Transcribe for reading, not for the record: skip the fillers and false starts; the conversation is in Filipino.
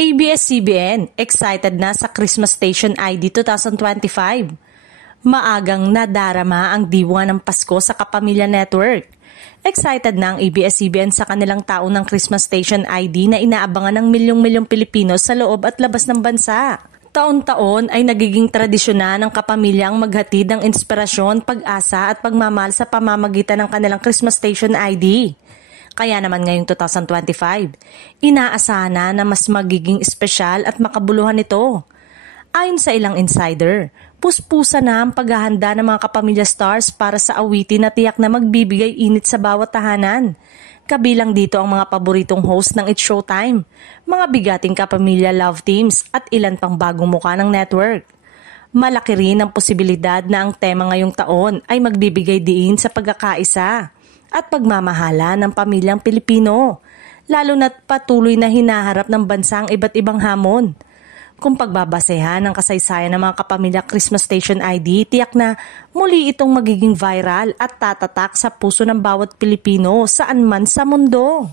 ABS-CBN, excited na sa Christmas Station ID 2025. Maagang nadarama ang diwa ng Pasko sa Kapamilya Network. Excited na ang ABS-CBN sa kanilang taon ng Christmas Station ID na inaabangan ng milyong-milyong Pilipino sa loob at labas ng bansa. Taon-taon ay nagiging tradisyon na ng kapamilya ang maghatid ng inspirasyon, pag-asa at pagmamahal sa pamamagitan ng kanilang Christmas Station ID. Kaya naman ngayong 2025, inaasahan na mas magiging espesyal at makabuluhan ito. Ayon sa ilang insider, puspusa na ang paghahanda ng mga kapamilya stars para sa awitin na tiyak na magbibigay init sa bawat tahanan. Kabilang dito ang mga paboritong host ng It's Showtime, mga bigating kapamilya love teams at ilan pang bagong muka ng network. Malaki rin ang posibilidad na ang tema ngayong taon ay magbibigay diin sa pagkakaisa at pagmamahala ng pamilyang Pilipino, lalo na't patuloy na hinaharap ng bansa ang iba't ibang hamon. Kung pagbabasehan ng kasaysayan ng mga kapamilya Christmas Station ID, tiyak na muli itong magiging viral at tatatak sa puso ng bawat Pilipino saan man sa mundo.